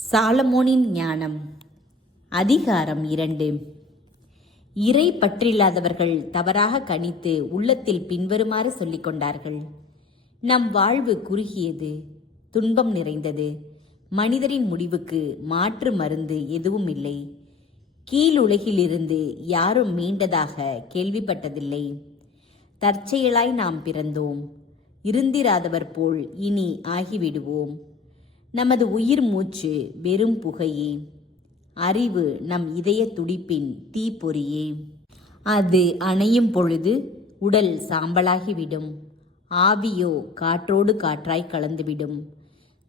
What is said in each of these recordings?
சாலமோனின் ஞானம். அதிகாரம் 2. இறை பற்றில்லாதவர்கள் தவறாக கணித்து உள்ளத்தில் பின்வருமாறு சொல்லிக் கொண்டார்கள். நம் வாழ்வு குறுகியது, துன்பம் நிறைந்தது. மனிதரின் முடிவுக்கு மாற்று மருந்து எதுவும் இல்லை. கீழுலகிலிருந்து யாரும் மீண்டதாக கேள்விப்பட்டதில்லை. தற்செயலாய் நாம் பிறந்தோம். இருந்திராதவர் போல் இனி ஆகிவிடுவோம். நமது உயிர் மூச்சு வெறும் புகையே. அறிவு நம் இதய துடிப்பின் தீப்பொறியே. அது அணையும் பொழுது உடல் சாம்பலாகிவிடும். ஆவியோ காற்றோடு காற்றாய் கலந்துவிடும்.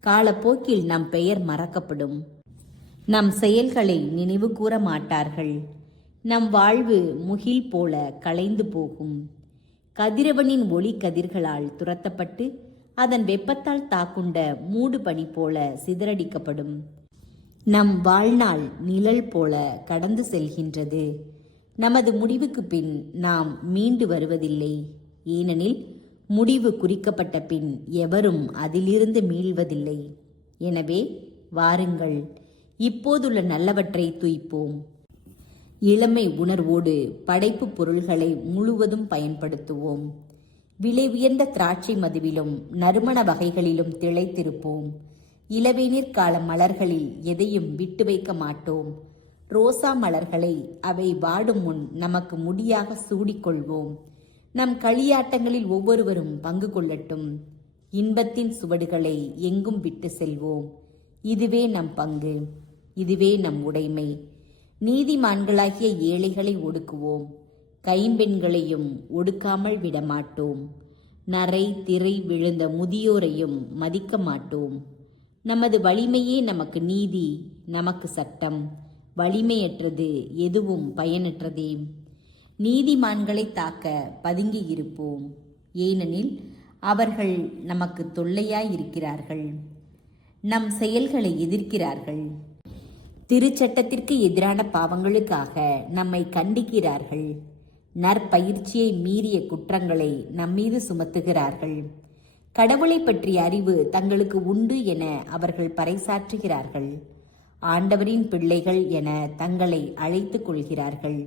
காலப்போக்கில் நம் பெயர் மறக்கப்படும். நம் செயல்களை நினைவு கூற மாட்டார்கள். நம் வாழ்வு முகில் போல கலைந்து போகும். கதிரவனின் ஒளி கதிர்களால் துரத்தப்பட்டு அதன் வெப்பத்தால் தாக்குண்ட மூடு பனி போல சிதறடிக்கப்படும். நம் வாழ்நாள் நிழல் போல கடந்து செல்கின்றது. நமது முடிவுக்கு பின் நாம் மீண்டு வருவதில்லை. ஏனெனில் முடிவு குறிக்கப்பட்ட பின் எவரும் அதிலிருந்து மீள்வதில்லை. எனவே வாருங்கள், இப்போதுள்ள நல்லவற்றை துய்ப்போம். இளமை உணர்வோடு படைப்பு பொருள்களை முழுவதும் பயன்படுத்துவோம். விலை உயர்ந்த திராட்சை மதுவிலும் நறுமண வகைகளிலும் திளைத்திருப்போம். இளவேநீர் கால மலர்களில் எதையும் விட்டு வைக்க மாட்டோம். ரோசா மலர்களை அவை வாடும் முன் நமக்கு முடியாக சூடிக்கொள்வோம். நம் களியாட்டங்களில் ஒவ்வொருவரும் பங்கு கொள்ளட்டும். இன்பத்தின் சுவடுகளை எங்கும் விட்டு செல்வோம். இதுவே நம் பங்கு, இதுவே நம் உடைமை. நீதிமான்களாகிய ஏழைகளை ஒடுக்குவோம். கைம்பெண்களையும் ஒடுக்காமல் விடமாட்டோம். நரை திரை விழுந்த முதியோரையும் மதிக்க மாட்டோம். நமது வலிமையே நமக்கு நீதி, நமக்கு சட்டம். வலிமையற்றது எதுவும் பயனற்றதே. நீதிமான்களை தாக்க பதுங்கி இருப்போம். ஏனெனில் அவர்கள் நமக்கு தொல்லையாயிருக்கிறார்கள். நம் செயல்களை எதிர்க்கிறார்கள். திருச்சட்டத்திற்கு எதிரான பாவங்களுக்காக நம்மை கண்டிக்கிறார்கள். நற்பயிற்சியை மீறிய குற்றங்களை நம்மீது சுமத்துகிறார்கள். கடவுளை பற்றிய அறிவு தங்களுக்கு உண்டு என அவர்கள் பறைசாற்றுகிறார்கள். ஆண்டவரின் பிள்ளைகள் என தங்களை அழைத்துக் கொள்கிறார்கள்.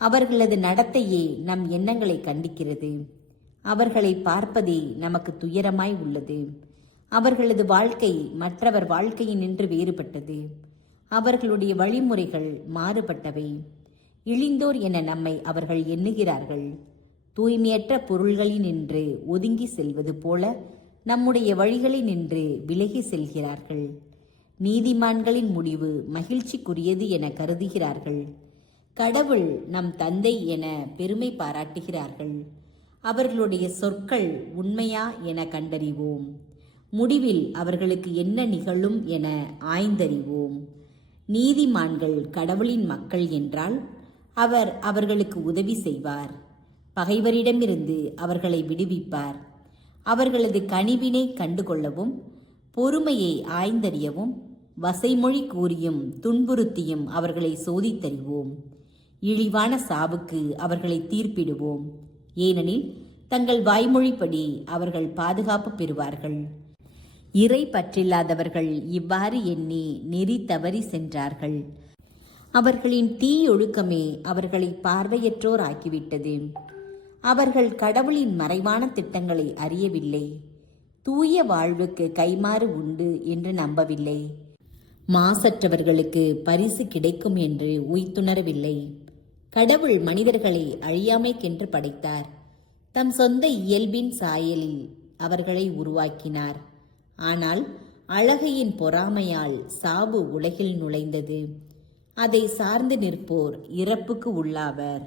அவர்களது நடத்தையே நம் எண்ணங்களை கண்டிக்கிறது. அவர்களை பார்ப்பதே நமக்கு துயரமாய் உள்ளது. அவர்களது வாழ்க்கை மற்றவர் வாழ்க்கையினின்று வேறுபட்டது. அவர்களுடைய வழிமுறைகள் மாறுபட்டவை. இழிந்தோர் என நம்மை அவர்கள் எண்ணுகிறார்கள். தூய்மையற்ற பொருள்களினின்று ஒதுங்கி செல்வது போல நம்முடைய வழிகளினின்று விலகி செல்கிறார்கள். நீதிமான்களின் முடிவு மகிழ்ச்சிக்குரியது என கருதுகிறார்கள். கடவுள் நம் தந்தை என பெருமை பாராட்டுகிறார்கள். அவர்களுடைய சொற்கள் உண்மையா என கண்டறிவோம். முடிவில் அவர்களுக்கு என்ன நிகழும் என ஆய்ந்தறிவோம். நீதிமான்கள் கடவுளின் மக்கள் என்றால் அவர் அவர்களுக்கு உதவி செய்வார். பகைவரிடமிருந்து அவர்களை விடுவிப்பார். அவர்களது கனிவினை கண்டுகொள்ளவும் பொறுமையை ஆய்ந்தறியவும் வசைமொழி கூறியும் துன்புறுத்தியும் அவர்களை சோதித்தறிவோம். இழிவான சாவுக்கு அவர்களை தீர்ப்பிடுவோம். ஏனெனில் தங்கள் வாய்மொழிப்படி அவர்கள் பாதுகாப்பு பெறுவார்கள். இறை பற்றில்லாதவர்கள் இவ்வாறு எண்ணி நெறி தவறி சென்றார்கள். அவர்களின் தீயொழுக்கமே அவர்களை பார்வையற்றோர் ஆக்கிவிட்டது. அவர்கள் கடவுளின் மறைவான திட்டங்களை அறியவில்லை. தூய வாழ்வுக்கு கைமாறு உண்டு என்று நம்பவில்லை. மாசற்றவர்களுக்கு பரிசு கிடைக்கும் என்று உய்த்துணரவில்லை. கடவுள் மனிதர்களை அழியாமைக்கென்று படைத்தார். தம் சொந்த இயல்பின் சாயலில் அவர்களை உருவாக்கினார். ஆனால் அழகையின் பொறாமையால் சாவு உலகில் நுழைந்தது. அதை சார்ந்து நிற்போர் இறப்புக்கு உள்ளாவர்.